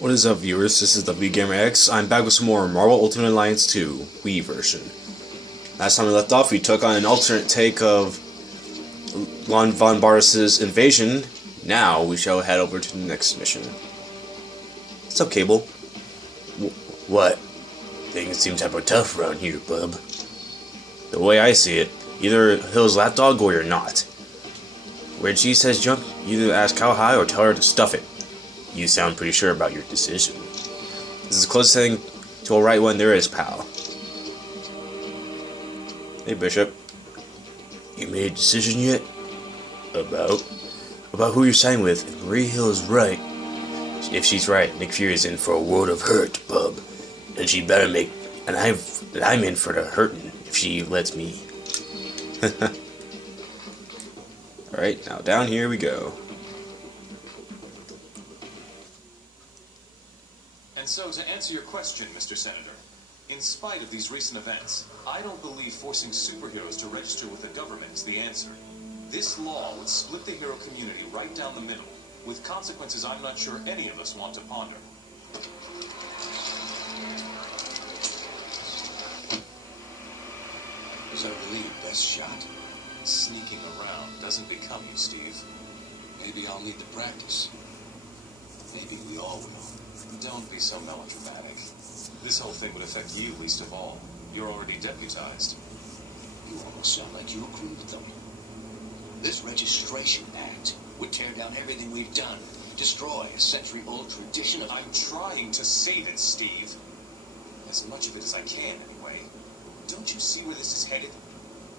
What is up, viewers? This is WGamerX. I'm back with some more Marvel Ultimate Alliance 2 Wii version. Last time we left off, we took on an alternate take of Lon Von Barris's invasion. Now we shall head over to the next mission. What's up, Cable? What? Things seem type of tough around here, bub. The way I see it, either Hill's lapdog or you're not. Where G says jump, either ask how high or tell her to stuff it. You sound pretty sure about your decision. This is the closest thing to a right one there is, pal. Hey, Bishop. You made a decision yet? About who you're siding with. If Marie Hill is right, if she's right, Nick Fury is in for a world of hurt, bub. And she better make... And I'm in for the hurtin' if she lets me. Alright, now down here we go. And so, to answer your question, Mr. Senator, in spite of these recent events, I don't believe forcing superheroes to register with the government is the answer. This law would split the hero community right down the middle, with consequences I'm not sure any of us want to ponder. Was that really your best shot? Sneaking around doesn't become you, Steve. Maybe I'll need to practice. Maybe we all will. Don't be so melodramatic. This whole thing would affect you least of all. You're already deputized. You almost sound like you agree with them. This Registration Act would tear down everything we've done, destroy a century-old tradition of... I'm trying to save it, Steve. As much of it as I can, anyway. Don't you see where this is headed?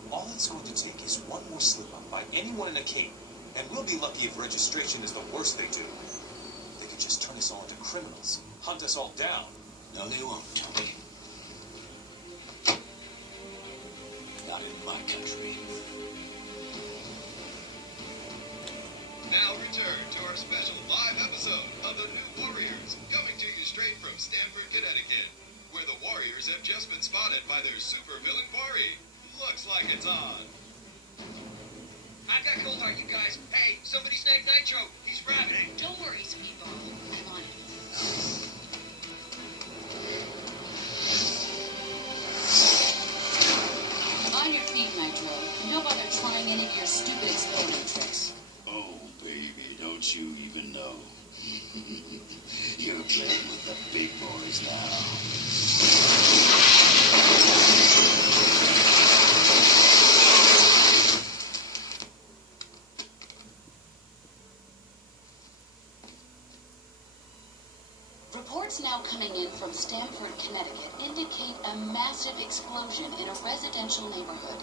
All it's going to take is one more slip-up by anyone in a cape, and we'll be lucky if registration is the worst they do. They could just turn us all into criminals, hunt us all down. No, they won't, Tony. Not in my country. Now return to our special live episode of The New Warriors, coming to you straight from Stamford, Connecticut, where the Warriors have just been spotted by their super-villain quarry. Looks like it's on. I've got Coldheart, you guys. Hey, somebody snag Nitro. He's rapping. Don't worry, Speedball. I'm on it. On your feet, Nitro. No bother trying any of your stupid exploding tricks. Oh, baby, don't you even know? You're playing with the big boys now. Reports now coming in from Stamford, Connecticut indicate a massive explosion in a residential neighborhood.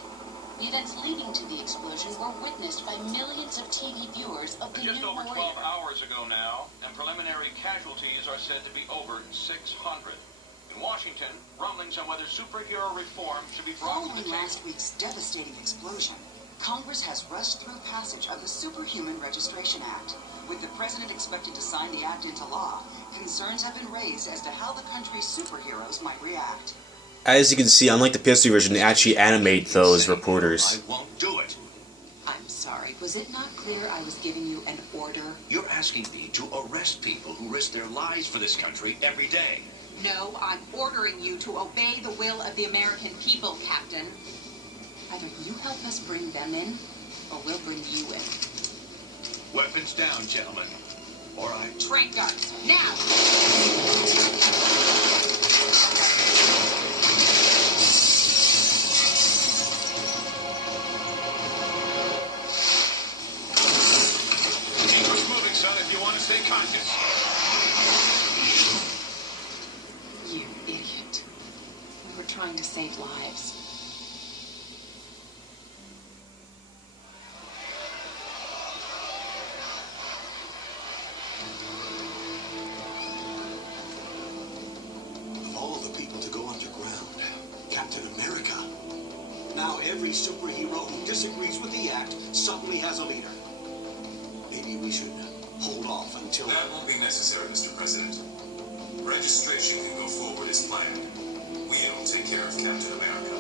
The events leading to the explosion were witnessed by millions of TV viewers of the Just New over 12 Warrior. hours ago now, and preliminary casualties are said to be over 600. In Washington, rumblings on whether superhero reform should be brought to the Following table. last week's devastating explosion, Congress has rushed through passage of the Superhuman Registration Act. With the president expected to sign the act into law, concerns have been raised as to how the country's superheroes might react. As you can see, unlike the PS3 version, they actually animate those reporters. I won't do it. I'm sorry, was it not clear I was giving you an order? You're asking me to arrest people who risk their lives for this country every day. No, I'm ordering you to obey the will of the American people, Captain. Either you help us bring them in, or we'll bring you in. Weapons down, gentlemen. Or I... Train guns, now! Keep us moving, son, if you want to stay conscious. You idiot. We were trying to save lives. Of all the people to go underground, Captain America. Now every superhero who disagrees with the act suddenly has a leader. Maybe we should hold off until... That won't be necessary, Mr. President. Registration can go forward as planned. We'll take care of Captain America.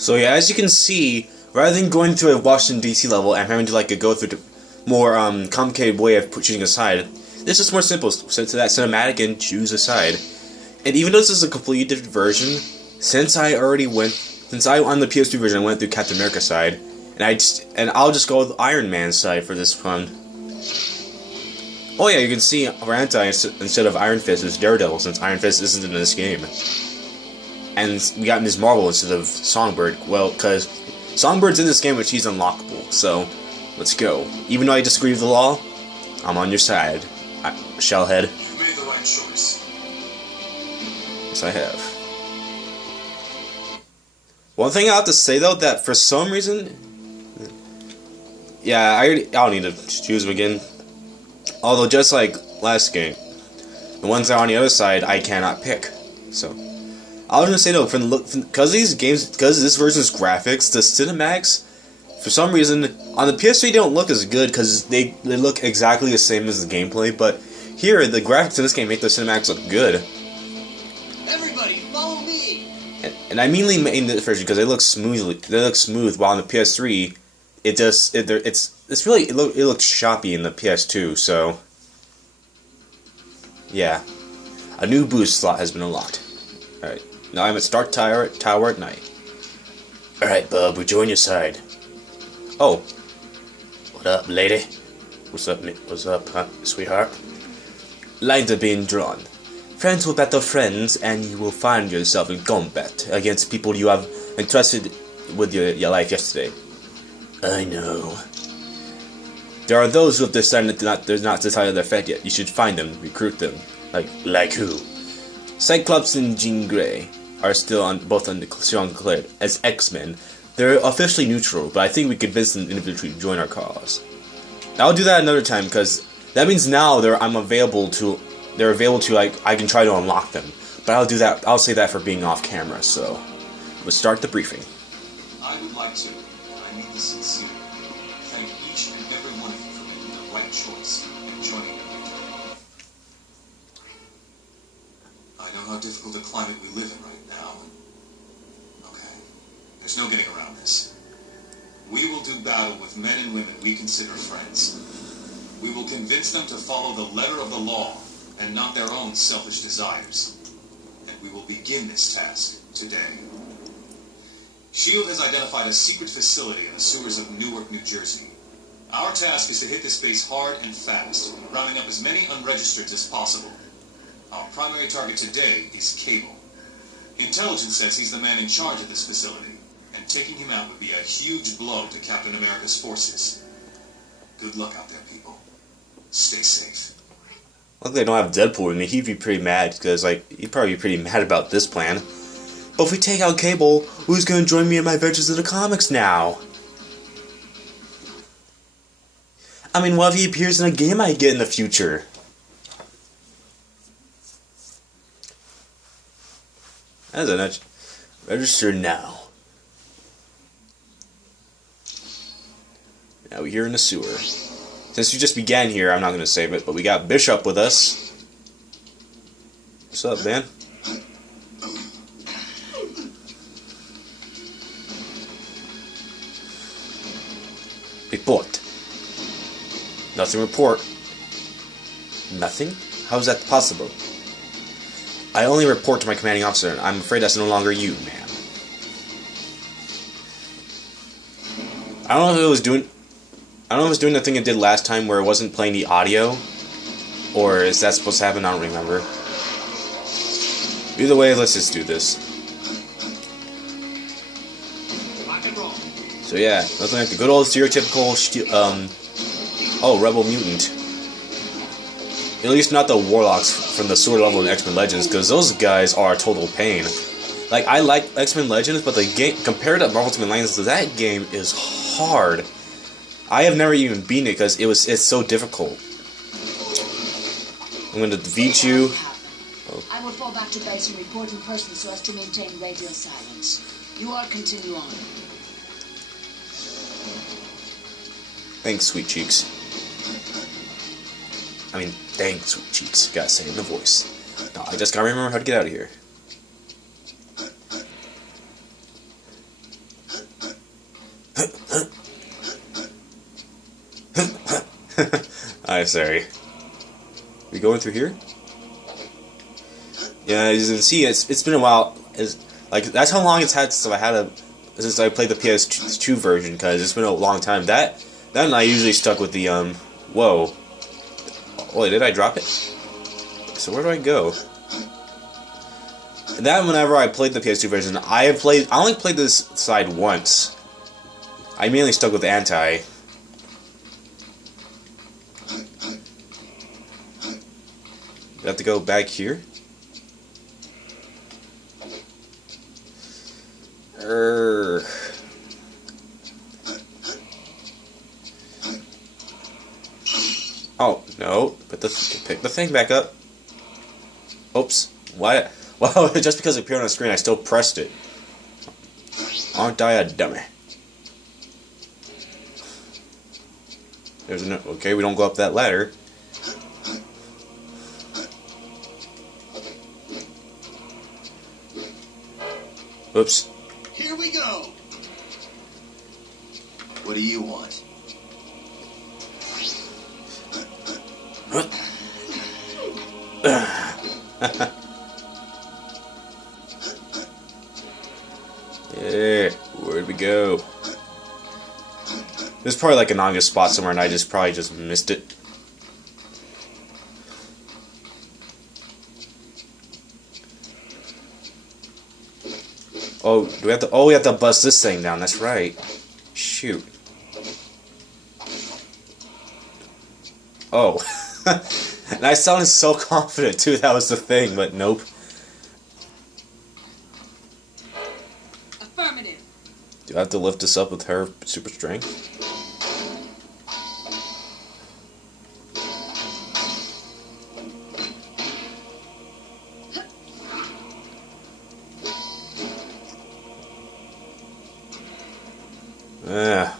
So yeah, as you can see, rather than going to a Washington D.C. level and having to like go through the more complicated way of choosing a side, this is more simple. Set to that cinematic and choose a side. And even though this is a completely different version, since I on the PS2 version I went through Captain America side, and I'll just go with Iron Man side for this one. Oh yeah, you can see Ranta instead of Iron Fist is Daredevil, since Iron Fist isn't in this game. And we got Ms. Marvel instead of Songbird. Well, because Songbird's in this game, but she's unlockable. So, let's go. Even though I disagree with the law, I'm on your side, Shellhead. You made the right choice. Yes, I have. One thing I have to say though, that for some reason, yeah, I don't need to choose them again. Although just like last game, the ones that are on the other side I cannot pick. So I was gonna say though, because these games, because this version's graphics, the cinematics, for some reason on the PS3 they don't look as good because they look exactly the same as the gameplay. But here the graphics in this game make the cinematics look good. Everybody, follow me. And I mainly mean this version because they look smooth. They look smooth, while on the PS3, it looks choppy in the PS2. So yeah, a new boost slot has been unlocked. All right, now I'm at Start Tower at night. All right, bub, we join your side. Oh, what up, lady? What's up, sweetheart? Lines are being drawn. Friends will battle friends, and you will find yourself in combat against people you have entrusted with your life yesterday. I know. There are those who have decided they're not decided their fate yet. You should find them, recruit them. Like who? Cyclops and Jean Grey are still both declared as X-Men. They're officially neutral, but I think we could convince them individually to join our cause. I'll do that another time, because that means now they're available to, I can try to unlock them. But I'll say that for being off camera, so let's start the briefing. I would like to, and I mean this sincerely, thank each and every one of you for making the right choice and joining me. I know how difficult a climate we live in right now. Okay, there's no getting around this. We will do battle with men and women we consider friends. We will convince them to follow the letter of the law and not their own selfish desires. And we will begin this task today. S.H.I.E.L.D. has identified a secret facility in the sewers of Newark, New Jersey. Our task is to hit this base hard and fast, rounding up as many unregistereds as possible. Our primary target today is Cable. Intelligence says he's the man in charge of this facility, and taking him out would be a huge blow to Captain America's forces. Good luck out there, people. Stay safe. Luckily I don't have Deadpool with me. He'd be pretty mad, because he'd probably be pretty mad about this plan. But if we take out Cable, who's going to join me in my adventures in the comics now? I mean, what if he appears in a game I get in the future? That's a nudge. Register now. Now we're here in the sewer. Since we just began here, I'm not going to save it, but we got Bishop with us. What's up, man? Report. Nothing report. Nothing? How is that possible? I only report to my commanding officer, and I'm afraid that's no longer you, ma'am. I don't know if it was doing the thing it did last time where it wasn't playing the audio, or is that supposed to happen? I don't remember. Either way, let's just do this. So yeah, nothing like the good old stereotypical, rebel mutant. At least not the warlocks from the sewer level in X-Men Legends, because those guys are a total pain. Like, I like X-Men Legends, but the game, compared to Marvel Ultimate Alliance, that game is hard. I have never even beaten it because it's so difficult. I'm going to defeat you. Oh. I will fall back to base and report in person so as to maintain radio silence. You all continue on. Thanks, Sweet Cheeks. I mean, thanks, Sweet Cheeks. Gotta say it in the voice. No, I just gotta remember how to get out of here. unnecessary. We going through here? Yeah, as you can see, it's been a while. That's how long it's had since I played the PS2 version, because it's been a long time. That and I usually stuck with the whoa. Oh, did I drop it? So where do I go? That whenever I played the PS2 version, I only played this side once. I mainly stuck with anti. You have to go back here. Oh no! Pick the thing back up. Oops! What? Well, just because it appeared on the screen, I still pressed it. Aren't I a dummy? There's no. Okay, we don't go up that ladder. Oops. Here we go. What do you want? Yeah, where'd we go? There's probably like an obvious spot somewhere, and I probably just missed it. Oh, do we have to? Oh, we have to bust this thing down. That's right. Shoot. Oh, and I sounded so confident too. That was the thing, but nope. Affirmative. Do I have to lift this up with her super strength?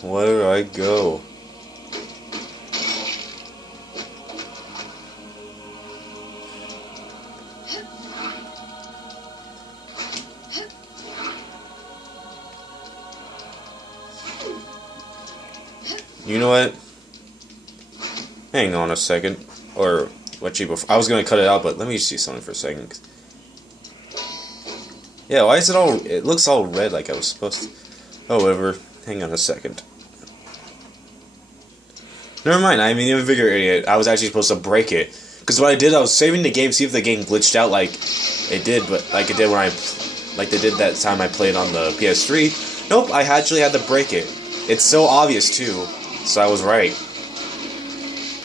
Where do I go? You know what? Hang on a second. Or what you before? I was gonna cut it out, but let me see something for a second. Yeah, why is it all? It looks all red like I was supposed to. Oh, whatever. Hang on a second. Never mind. I'm an even bigger idiot. I was actually supposed to break it. Because what I did, I was saving the game, see if the game glitched out like it did, but like it did when they did that time I played on the PS3. Nope, I actually had to break it. It's so obvious too. So I was right.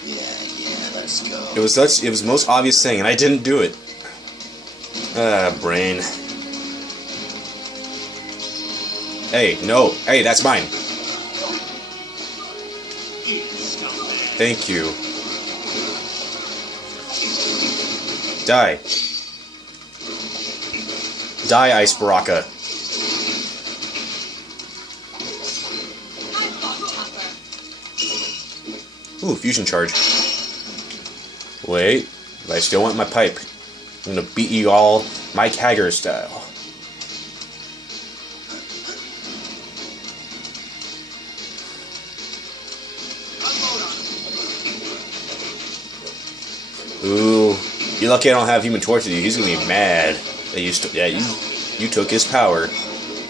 Yeah, let's go. It was the most obvious thing, and I didn't do it. Brain. Hey, no. Hey, that's mine. Thank you. Die. Die, Ice Baraka. Ooh, fusion charge. Wait, but I still want my pipe. I'm gonna beat you all Mike Hager style. Ooh, you're lucky I don't have Human Torch with you. He's gonna be mad that you took his power.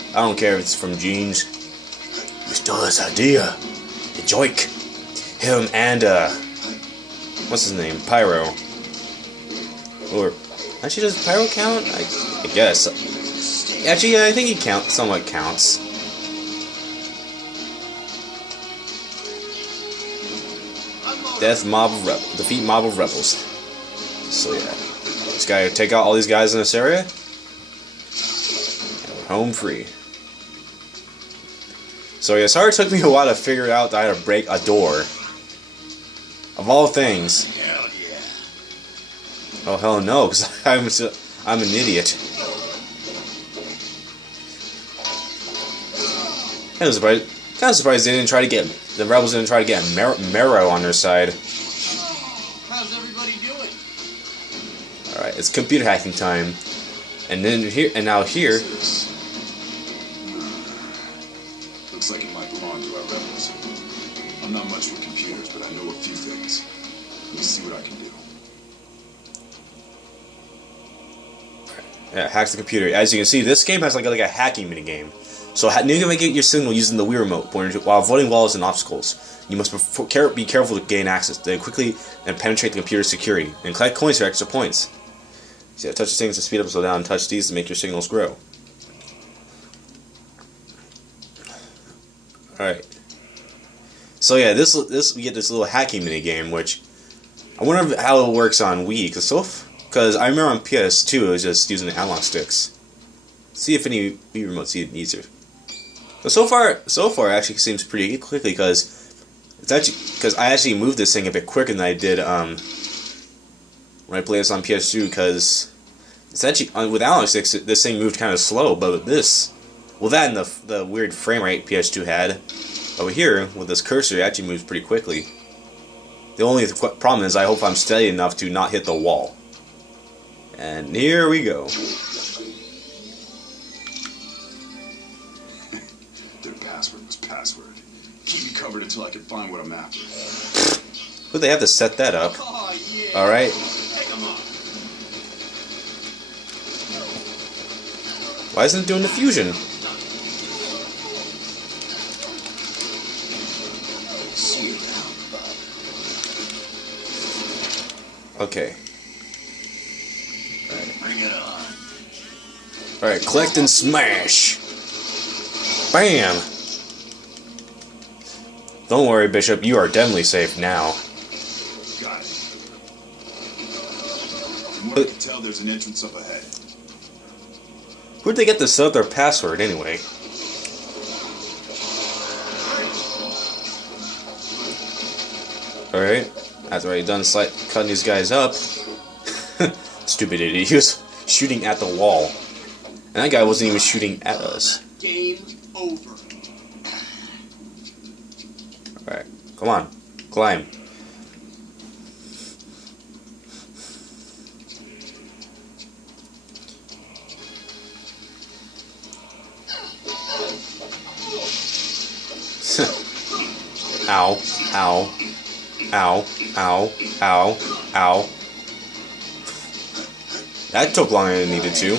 I don't care if it's from Genes. You stole his idea. The joik. Him and what's his name? Pyro. Or actually, does Pyro count? I guess. Actually, yeah, I think he somewhat counts. Defeat mob of rebels. So yeah, just gotta take out all these guys in this area. And we're home free. So yeah, sorry it took me a while to figure out that I had to break a door. Of all things. Hell yeah. Oh hell no, because I'm an idiot. Kind of surprised they didn't try to get the rebels didn't try to get Marrow on their side. How's everybody doing? All right, it's computer hacking time, and then here and now here. Looks like it might belong to our rebels. I'm not much for computers, but I know a few things. Let me see what I can do. Yeah, hacks the computer. As you can see, this game has like a hacking mini game. So navigate your signal using the Wii remote while avoiding walls and obstacles. You must be careful to gain access, then quickly and penetrate the computer's security, and collect coins for extra points. So yeah, touch the things to speed up and slow down, touch these to make your signals grow. Alright. So yeah, this we get this little hacking mini game, which I wonder how it works on Wii, because I remember on PS2 it was just using the analog sticks. See if any Wii remotes see it easier. But so far it actually seems pretty quickly because I actually moved this thing a bit quicker than I did when I played this on PS2, because it's actually with analog sticks this thing moved kind of slow, but with this, well, that and the weird frame rate PS2 had, over here with this cursor it actually moves pretty quickly. The only problem is I hope I'm steady enough to not hit the wall. And here we go. Their password was password. Keep me covered until I can find what I'm after. Would they have to set that up? Oh, yeah. Alright. Take 'em on. Why isn't it doing the fusion? Sweet down, bud. Okay. Bring it on. Alright, collect and smash! Bam! Don't worry, Bishop, you are definitely safe now. Got it. From what I can tell, there's an entrance up ahead. Where'd they get to set up their password anyway? Alright, after I done cutting these guys up. Stupid idiot, he was shooting at the wall. And that guy wasn't even shooting at us. Game over. Alright, come on, climb. Ow, ow, ow, ow, ow, ow. That took longer than it needed to.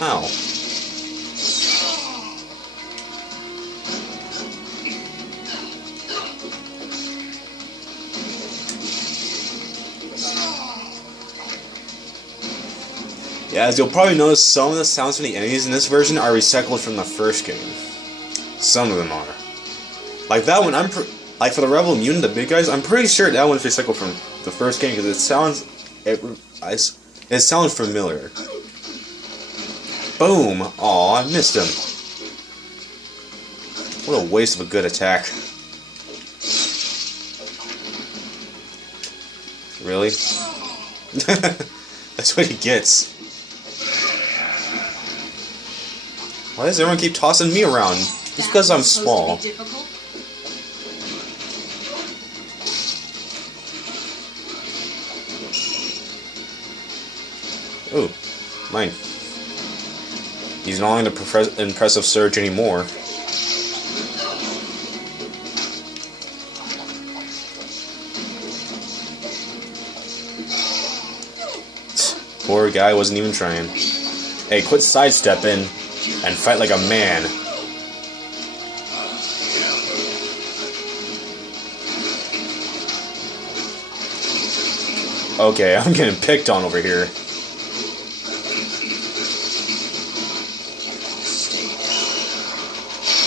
Ow. Yeah, as you'll probably notice, some of the sounds from the enemies in this version are recycled from the first game. Some of them are. Like that one, like for the Rebel Mutant, the big guys, I'm pretty sure that one's recycled from the first game because it sounds familiar. Boom! Aw, I missed him. What a waste of a good attack. Really? That's what he gets. Why does everyone keep tossing me around? Just because I'm small. Ooh, mine. He's not only the impressive Surge anymore. Poor guy wasn't even trying. Hey, quit sidestepping and fight like a man. Okay, I'm getting picked on over here.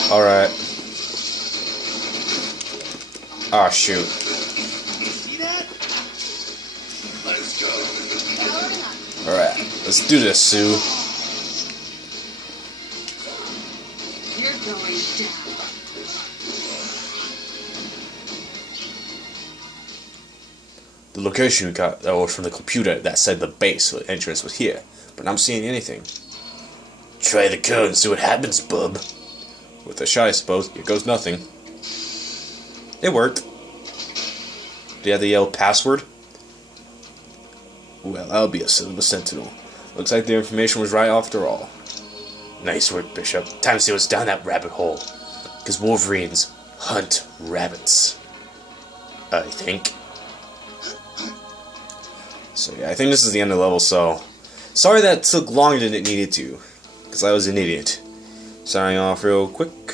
Alright. Ah, shoot. Alright, let's do this, Sue. You're going down. The location we got that was from the computer that said the base entrance was here, but I'm not seeing anything. Try the code and see what happens, bub. With a shot, I suppose. Here goes nothing. It worked. Do you have the yellow password? Well, I'll be a Silver Sentinel. Looks like the information was right after all. Nice work, Bishop. Time to see what's down that rabbit hole. Because Wolverines hunt rabbits. I think. So yeah, I think this is the end of the level, so sorry that took longer than it needed to, because I was an idiot. Signing off real quick.